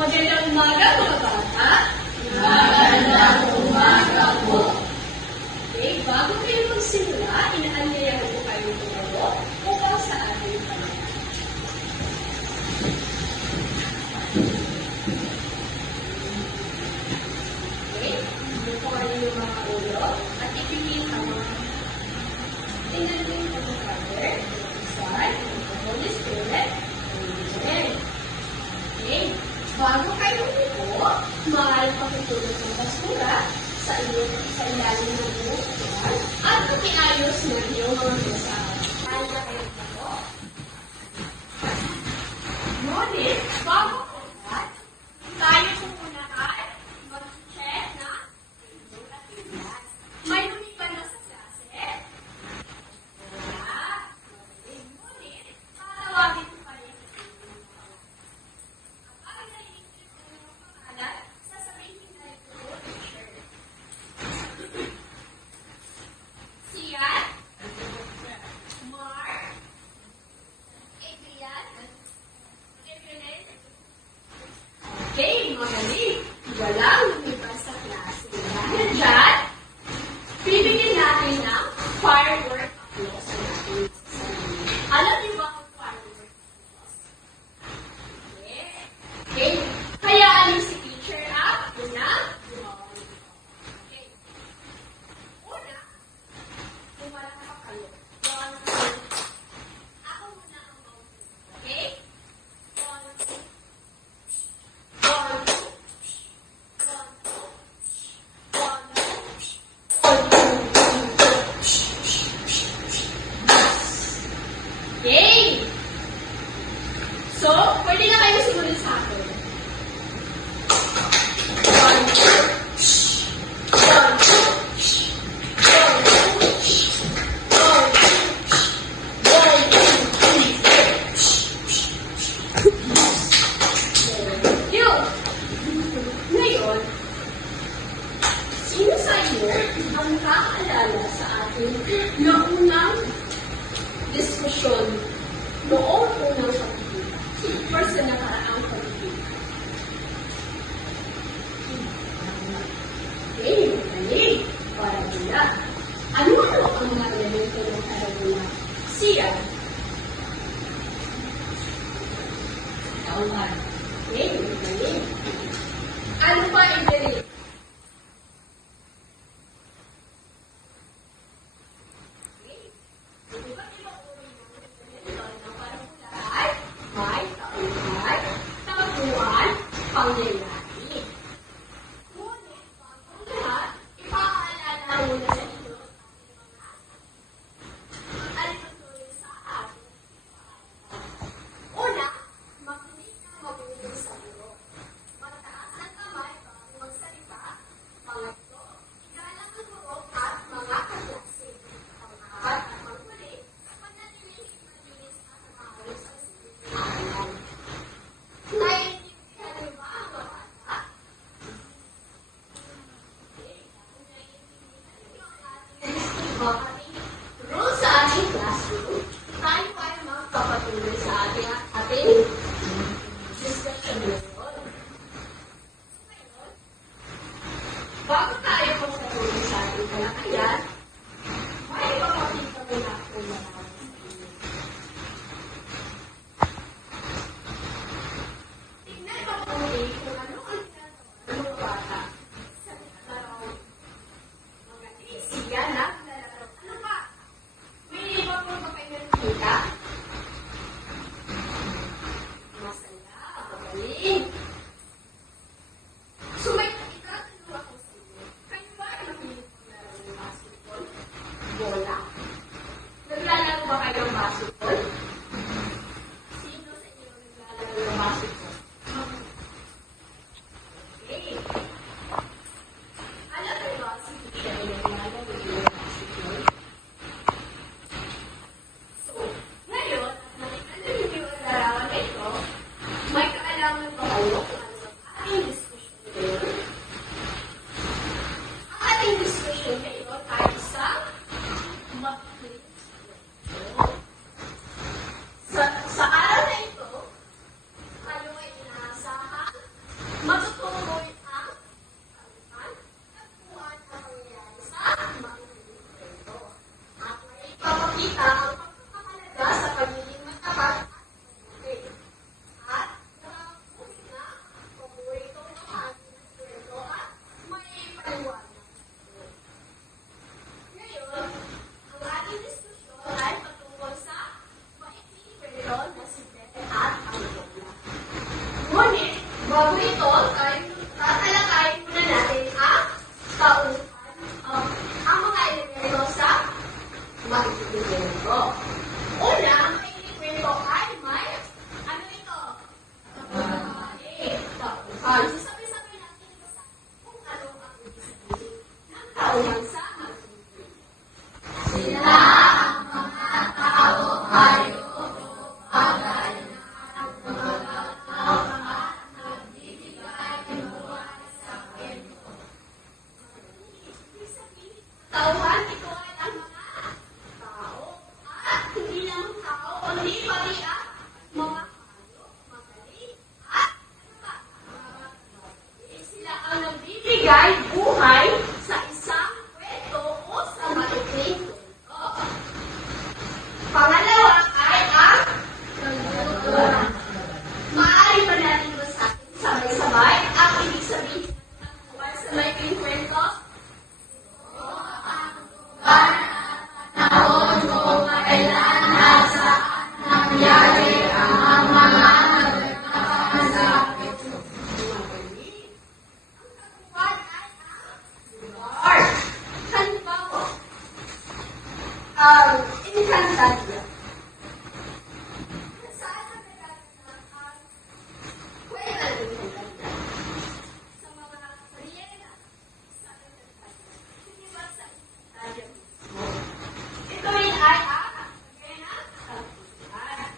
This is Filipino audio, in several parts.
Magandang umaga, mga bata. Magandang umaga po. Okay, bago kayo magsimula, inaanyayahan ko kayo tumayo upang sa ating pamilya. Okay, bukuhan niyo yung mga ulo at ipipil ang mga in the name of the Father, the Son, and the Holy Spirit. Amen. Okay, bago kayo umupo, maaari pakitulog ng basura sa ilalim ng iyong upuan at pakiayos ng iyong mga mesa. Mahal na kayo dito. Ngunit, bago ko lahat, tayo po muna ay mag-check na iyong activities. May lumipan na sa klase. Wala. Ngunit, tatawagin ko pa rin Sian, Mark, Adrian, Evelyn. Okay, magaling. Walang lumipas sa klase. Dahil dyan, bibigyan natin ng firework applause sa natin. Alam niyo ba ang firework applause? Okay. Kaya alam si teacher up. Una. Okay. Una. Kung wala ka pa kayo. One, two. Ako muna ang maupo. Okay? One, two. One, two. One, two. One, two. Okay. So, pwede na kayo sumunod sa akin. One, two. One, two. One, two. Yun. Ngayon, sino sa inyo ang nakaalala sa ating naunang diskusyon noong unang pagkikita? First na nakaraang pagkikita. Okay, magaling. Parabula. Ano-ano ang mga elemento ng parabula? Siya. Tauhan. Okay, magaling. Ano pa i-deliver? May tauhan, taguan, pangyayari. Ngunit, bago lahat, ipaalala muna sa inyo ang patuloy sa ating una, makinig na mabuti sa iyo. Mataas ang kamay bago magsalita. Pangatlo, igalang ang guro at mga kaklase. Pang-apat at panghuli, panatilihin malinis at maayos ang simbahan. Naiintindihan niyo ba ang mga bata? Kung naiintindihan niyo ang ating rules sa ating classroom, tayo pa ay magpapatuloy sa ating discussion ngayon. Ngayon, bago tayo magpatuloy sa ating talakayan, may ipapakita ko na ako na sa inyo. Tignan mabuti kung ano ang ginagawa ng mga bata sa laro. Mga siya na naglalaro. Ano ba? May iba po ba kayo nakikita? Masaya, magaling. So may ikatanong ako sa inyo. Kayo ba ay mahilig maglaro ng basketball? Bola? Naglalaro ba kayo ng basketball? Sino sa inyo naglalaro ng basketball? Okay. Alam mo ba si teacher ay naglalaro ng basketball? So, ngayon, nakikita niyo ang larawan na ito, may kaalaman ba kayo kung ano ang ating diskusyon ngayon? Ang ating diskusyon ngayon ay isang makinig. Sa araw na ito, kayo ay inaasahan Bago ito, tatalakayin muna natin ang tauhan, ang mga elemento sa makikikwento. Una, ang makikikwento ay may, ano ito? Tauhan. So, sabi-sabi natin kung ano ang ibig sabihin ng tauhan sa makikikwento. Sila ang mga tao ay tauhan, ito ay ang mga tao at hindi lang tao, kundi pati ang mga hayop, magaling at ano ba? Sila ang nagbibigay buhay sa isang kwento o sa maikling kwento. Pangalawa ay ang maaari pa natin basahin sabay-sabay ang ibig sabihin ng tauhan sa maikling kwento. Encantadia. Saan na nagkakaroon ang kwenta ng Encantadia? Sa mga Riena, sa Encantadia. Hindi ba sa Encantadia mismo? Ito rin ay ang Riena Kapitan.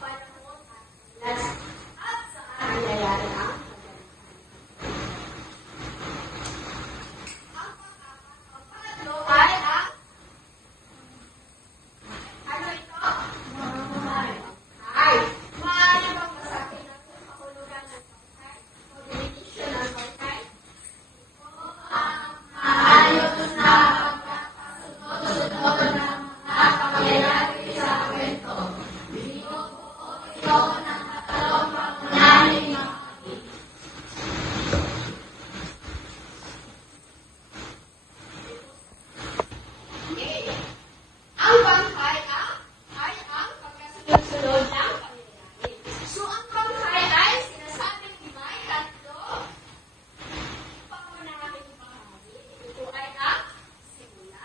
Panahon at ilas at saan nangyayari ang pangatlo ay ang ano ito? Ay, maaari bang basahin natin kahulugan ng pagkay? O definition ng pagkay? Ito ang maayos na pagkakasunod-sunod ng mga pangyayari sa kwento. Binubuo ito ng tatlong pangunahing mga ang bangkay ay ang pagkasunod-sunod ng pangyayari. So, ang bangkay ay sinasabing may tatlo pangunahing bahagi. Ito ay ang simula,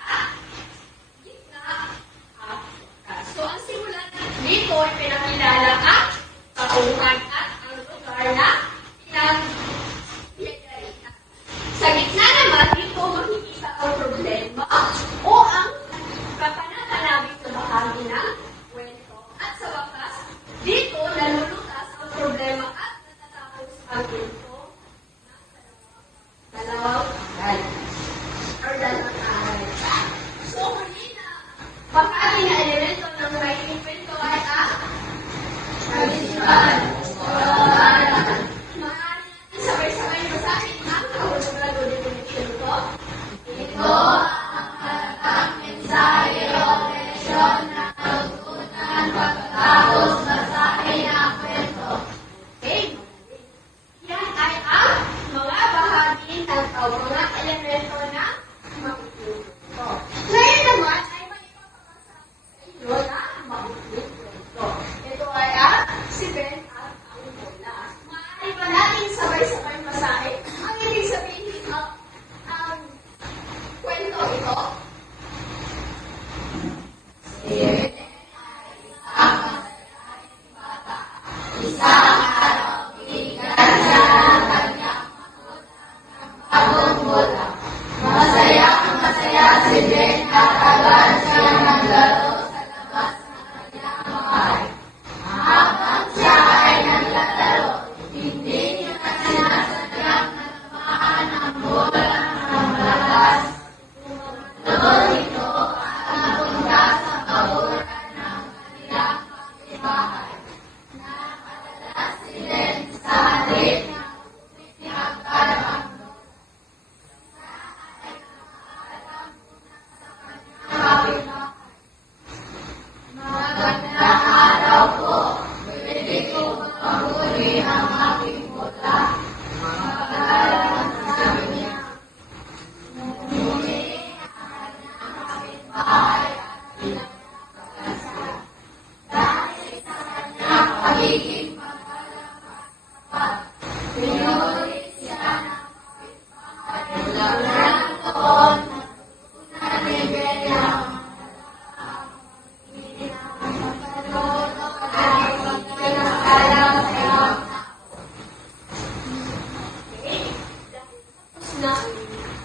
gitna, at wakas. So, ang simula dito ay pinakilala ang tauhan at ang lugar na pinag-yayarihan. Sa gitna naman, dito makikita ang problema o ang kapanatanabing sa bahagi ng kwento. At sa wakas, dito nalulutas ang problema at natatapos ang kwento ng dalawang aral. So, huli na bahagi na elemento ng maikling kwento ay ang tradisyon. Maaari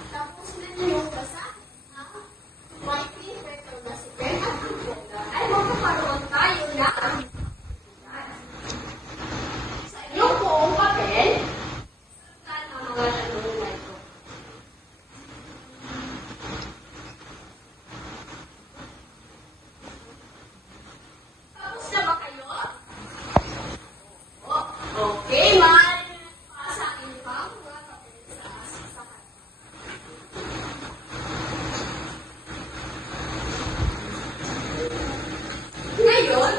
Tapos na yung basahin ang may pinipetro na si Ben at ang Boga ay magkakaroon tayo ng sa inyong buong papel sagutan ang mga tanong na ito. Tapos na ba kayo? Okay, maaari na pasahin pa ang mga papel sa sasakan. Ngayon,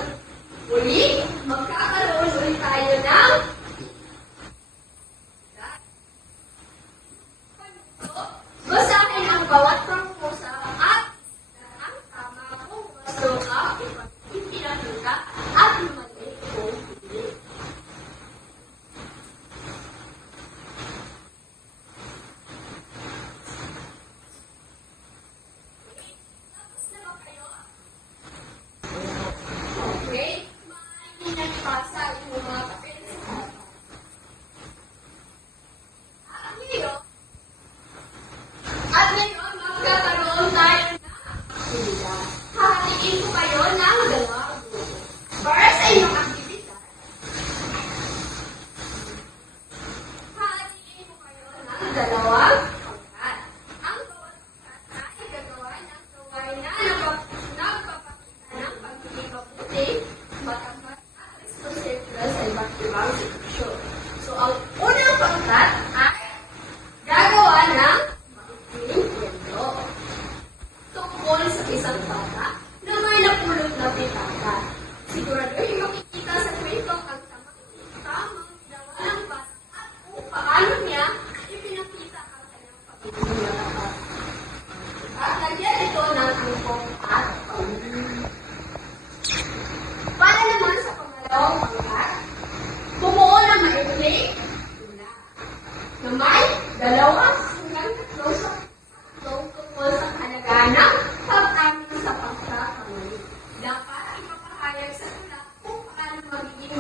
muli, magkakaroon ulit tayo ng basahin ang bawat pangkusa at ang tama kung gusto ka upang ipinakita at lumali kung hindi. Tapos na ba kayo? Okay. Maaari niyo nang ipasa yung mga papel sa harapan. At ngayon, magkakaroon tayo ng aktibidad. Hahatiin ko kayo ng dalawang grupo. Para sa inyong aktibidad, hahatiin ko kayo ng dalawang pangkat. Ang bawat pangkat ay gagawa ng gawain na nagpapakita ng pagiging mabuti, matapat at responsible sa iba't ibang sitwasyon. So, ang unang pangkat ay gagawa ng maikling kwento tungkol sa isang bata na may napulot na pitaka. Siguraduhin makikita sa kwento ang tamang ginawa ng bata at kung paano niya ipinakita ang kanyang pagiging matapat. At lagyan ito ng angkong at pangkat. Para naman sa pangalawang pangkat, bumuo ng maikling tula na may dalawang hanggang tatlong saktong tungkol sa kahalagaan ng pag-amin sa pagkakamali. Dapat ipapahayag sa tula kung paano magiging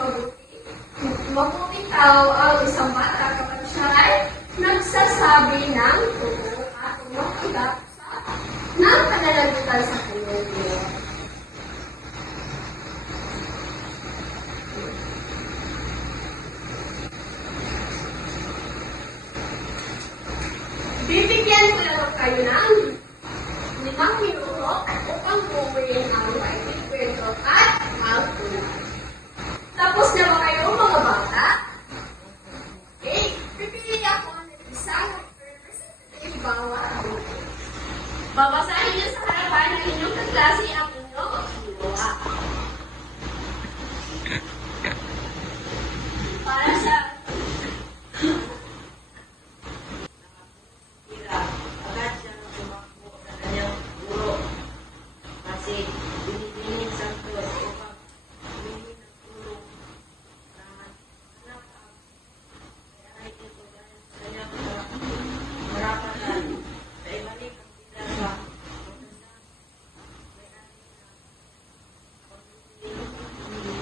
mabuting tao ang isang bata kapag siya ay nagsasabi ng totoo at umatanggap ng pananagutan sa kanyang ginawa. Bibigyan ko lang kayo ng 5 minuto upang buuin ang maikling kwento at ang tula. Tapos na ba kayo mga bata? Okay, pipili ako ng isang representative bawat grupo. Babasahin niyo sa harapan ng inyong kaklase ang inyong ginawa. Para sa Agad siyang tumakbo sa kanyang guro kasi binibining sa Diyos upang humingi ng tulong na hanap ang may-ari nito dahil sa kanyang marapatan sa ibalik ang pinasa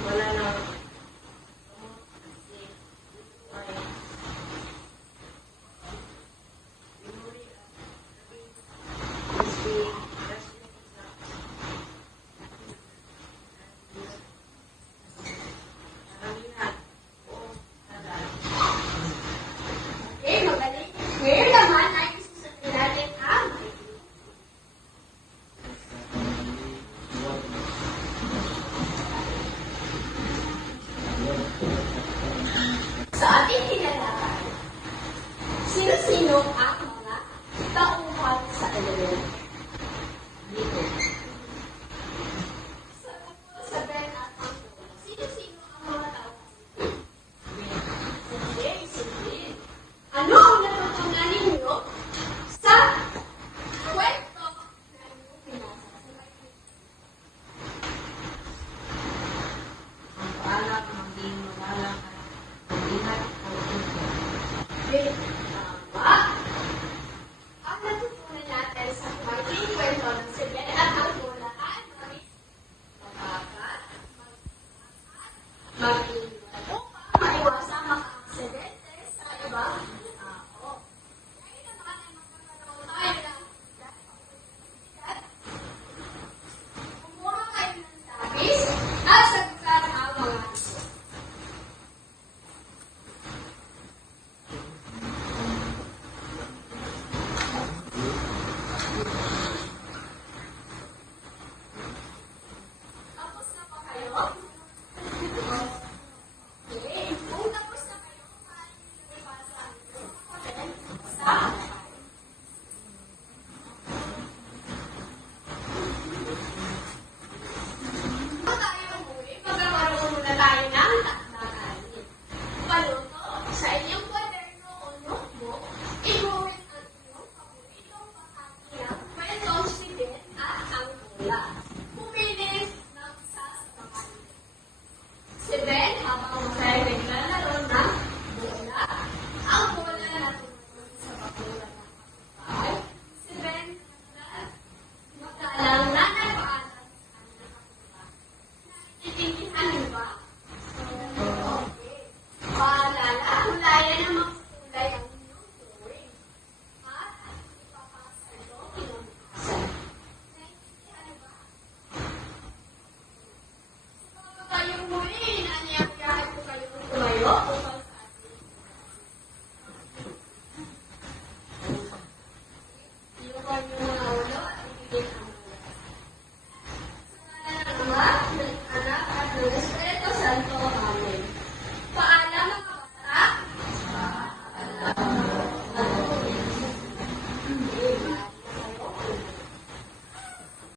wala lang kasi ito ay pinuri at naging karamihan o nadal. okay, magaling. Ngayon naman ay isusunod natin ang maikling. Sa ating tinalakay, sino-sino ang mga tauhan sa elemen? Dito. Sa tungkol sa Ben at ang Boga, sino-sino ang mga tauhan? Sige. Ano ang natutunan ninyo sa kwento na inyong pinasa? Ang paalam maging magalang at mag-ingat o Okay.